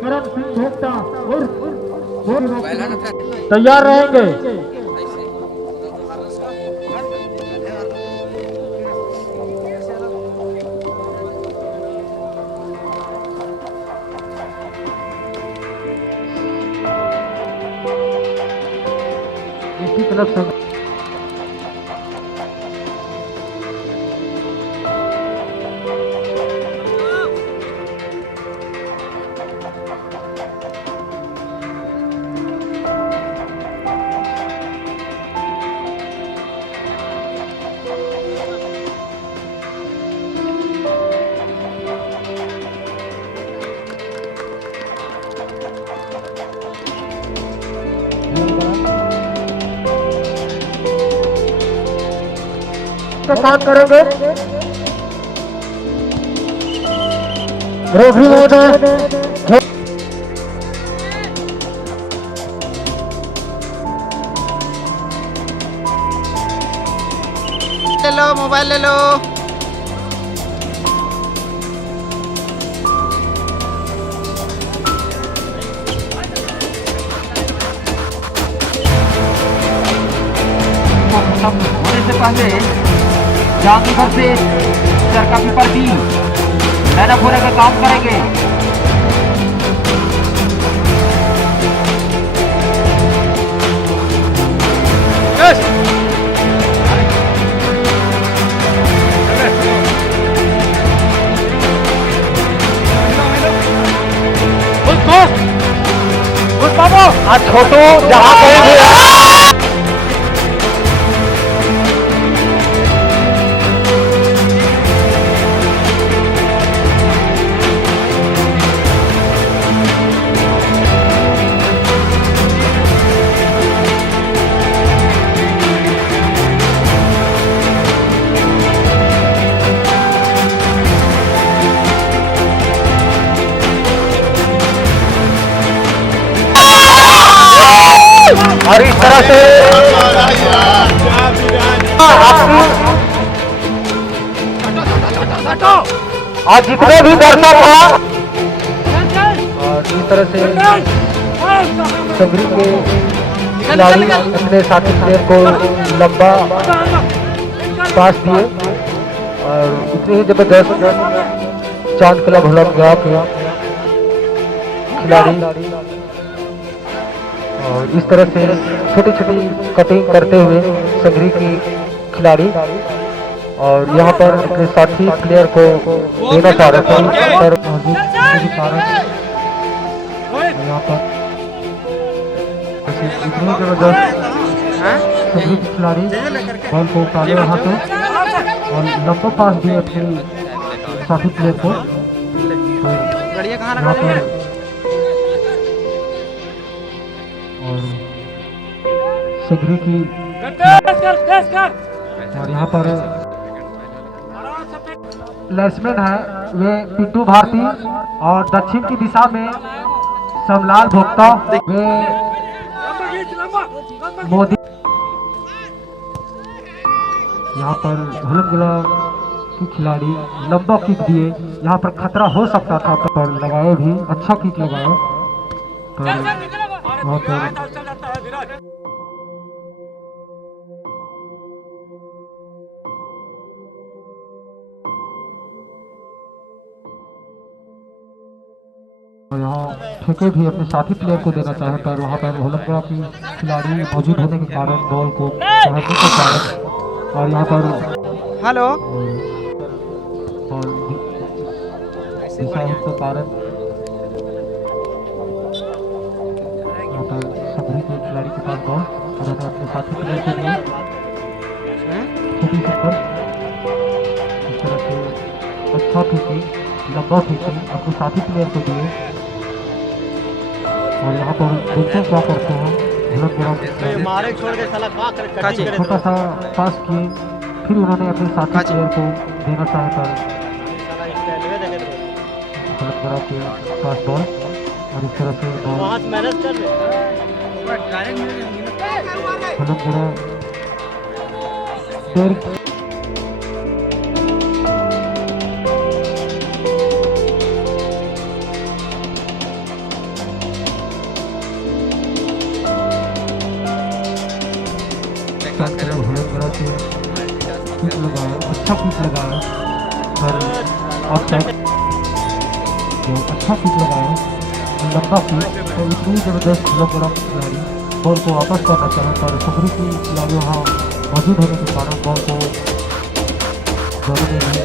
करण सिंह भोक्ता और तैयार रहेंगे। इसी क्लब से काम करेंगे। रेफरी महोदय ले लो, मोबाइल ले लो। होने से पहले जांगी घर से चरका पीपर दी मैना पूरे का काम करेंगे। आज छोटू जहाँ कहेंगे और इस तरह से आज जितने भी दर्शक हैं और इस तरह से संगरी के खिलाड़ी अपने साथी प्लेयर को लंबा पास दिए और इतनी ही जबरदस्त चांद क्लब हलमगढ़ के खिलाड़ी और इस तरह से छोटी छोटी कटिंग करते हुए संगरी की खिलाड़ी और यहाँ पर अपने साथी प्लेयर को देना चाह रहे थे पर यहाँ पर इतनी जबरदस्त संगरी की खिलाड़ी बॉल को उतारे वहाँ से और लंबा पास दिए अपने साथी प्लेयर को। यहाँ पर और संगरी की और यहाँ पर लैसमैन है वे पिंटू भारती और दक्षिण की दिशा में समलाल भोक्ता वे मोदी। यहाँ पर हलमगढ़ की खिलाड़ी लंबा किक दिए, यहाँ पर खतरा हो सकता था पर लगाए भी, अच्छा किक लगाए वहाँ पर यहाँ ठेके भी अपने साथी प्लेयर को देना चाहे पर वहाँ पर हलमगढ़ की खिलाड़ी मौजूद होने के कारण बॉल को पहुँचने के कारण और यहाँ पर हेलो और के कारण यहाँ पर संगरी के खिलाड़ी के पास बॉल और उन्होंने अपने साथी प्लेयर को दिए छोटी पर इस तरह से अच्छा फेंकी, लंबा फेंकी अपने साथी प्लेयर को दिए और यहाँ पर देखते क्या करते हैं छोटा सा पास किए फिर उन्होंने अपने साथी प्लेयर को देना चाहे पर हलमगढ़ के पास बॉल और इस तरह से हलमगढ़ लाल कलर हरे कलर के किक लगाया, अच्छा किक लगाया और ऑफसाइड जो अच्छा किक लगाया, लंबा किक। तो इतनी जबरदस्त बड़ा खिलाड़ी बॉल को वापस करना चाहे पर सबरी की खिलाड़ी वहाँ मौजूद होने के कारण बॉल को दोनों में नहीं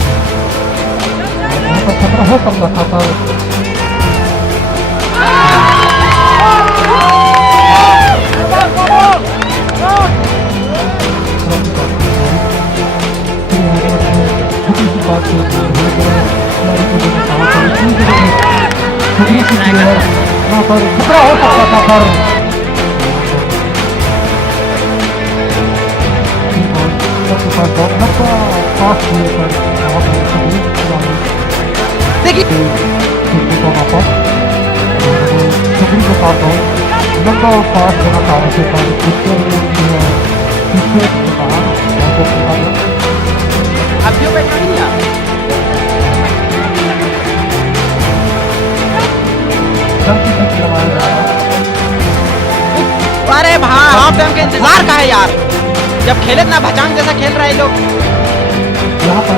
यहाँ पर खतरा हो सकता था पर खतरा हो सकता था पर लंबा पास होना चाह रहे थे अभी बैठा नहीं यार। अरे भाई हाफ टाइम का इंतजार का है यार, जब खेले ना भचांग जैसा खेल रहे हैं लोग। यहाँ पर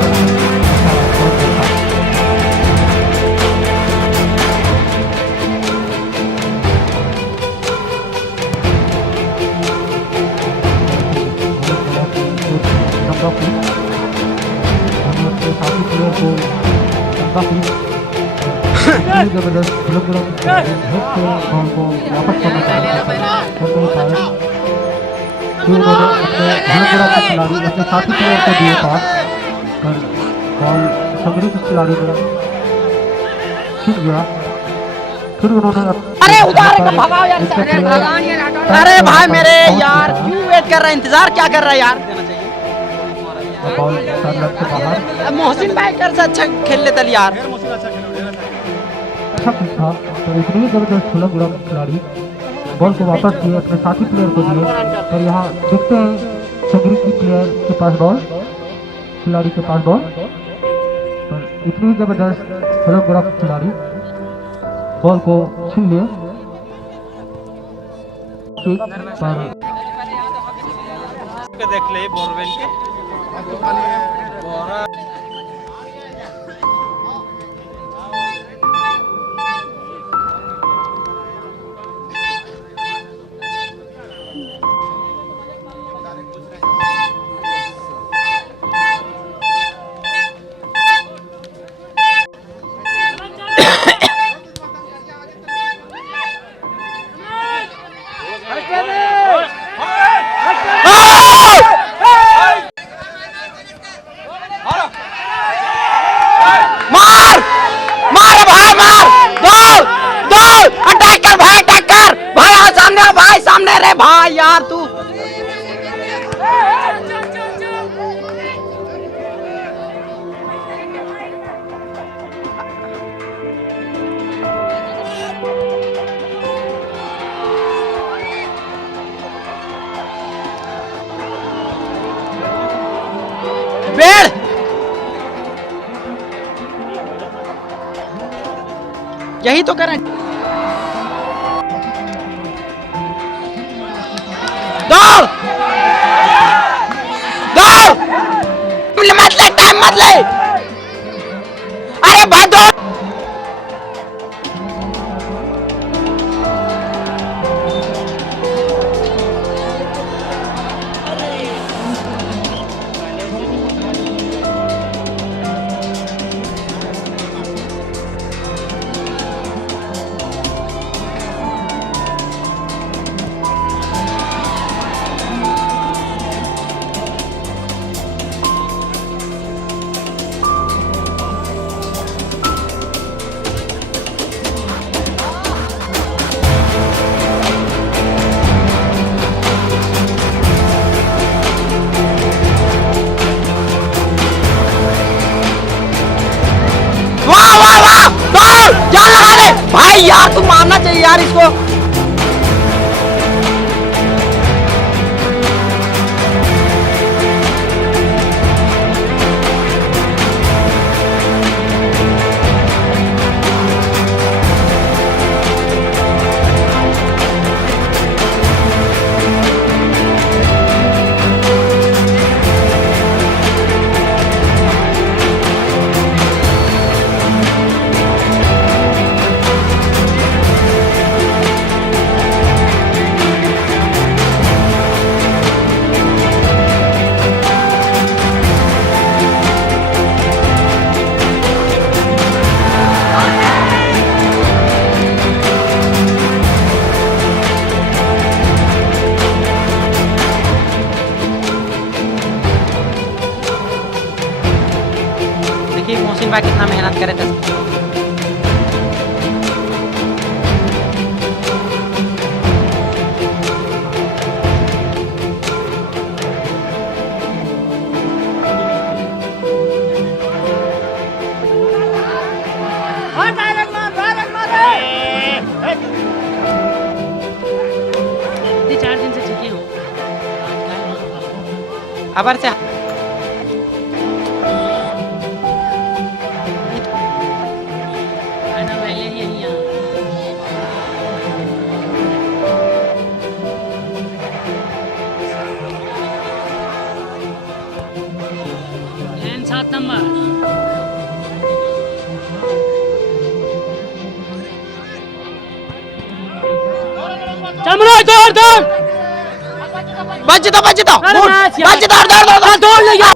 जबरदस्त बॉल को वापस करना चाहते हैं उन्होंने अपने खिलाड़ी अपने साथी प्लेयर को दिए पास पर बॉल सबरी के खिलाड़ी में छूट गया। फिर उन्होंने अरे उधार का भगाओ यार। अरे भाई मेरे यार क्यों वेट कर रहा है, इंतजार क्या कर रहा है यार। बॉल सरलग से बाहर मोहसिन भाई कर से अच्छा खेल लेता यार। अच्छा था तो इतनी जबरदस्त छुलक गुड़ा खिलाड़ी बॉल को वापस किए अपने साथी प्लेयर को दिए और यहाँ देखते हैं सबरी की प्लेयर के पास बॉल, खिलाड़ी के पास बॉल पर इतनी जबरदस्त छुलक गुड़ा खिलाड़ी बॉल को छीन लिए पर देख ले बोरवेल के भाई यार तू बेड़ यही तो करें। दौड़ दौड़ मत ले, टाइम मत ले। अरे भाई दौड़। भाई यार तू मारना चाहिए यार इसको। फोन करे तो खबर से सात नंबर चमड़ा दौड़ दौड़ बच दो अरे मैच यार। दौड़ दौड़ ले यार